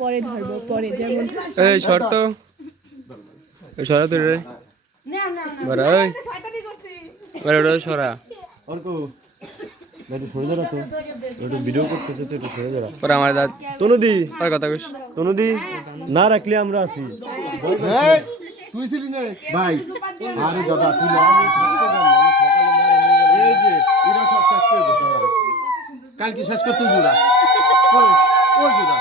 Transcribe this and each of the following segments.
পরে ধরবো পরে যেমন শর্ত সরা তো রে সরা ভিডিও করতেছে তো একটু সরে দাঁড়া পরে আমার দাঁত তনুদি কথা কইস তনুদি না রাখলে আমরা আছি তুই ছিলি না ভাই আরে দাদা তুই না এই যে এরা সব শেষ করে দিতে পারে কালকে শেষ করতে জুড়া ওই জুড়া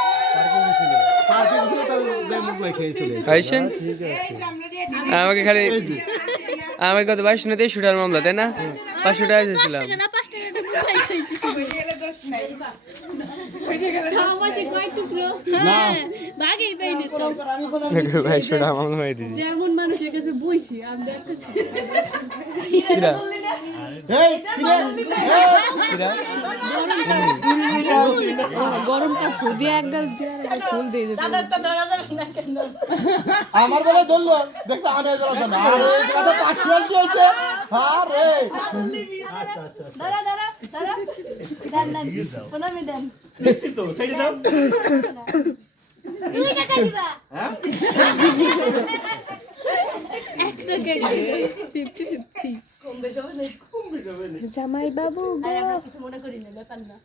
পার্কে ছিল তার মুখ নাই খেয়েছিল আইছেন আমাকে খালি আমাকে কত 22 না 23 টাকার মামলা তাই না 500 টাকা দিয়েছিলাম যেমন মানুষের কাছে বইছি আমরা গরমটা খুদিয়ে একদম ফুল দিয়ে দিত আমার বেলা ধরলো দেখছ আনে বেলা না আরে এটা 500 কি হইছে আরে দাদা দাদা দাদা দেন দেন প্রণামী দেন দেখছি তো সাইডে দাও তুই টাকা দিবা হ্যাঁ একটা কেক 50-50 কম বেশি হবে জামাই বাবু আরে আমরা কিছু মনে করি না ব্যাপার না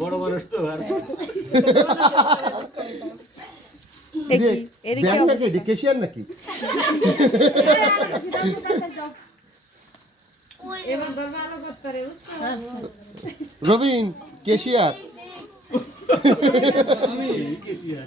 বড় মানুষ তো আর ব্যাংক নাকি কেশিয়ার নাকি এবার দরবার আলো করতে রে রবিন কেশিয়ার আমি কেশিয়া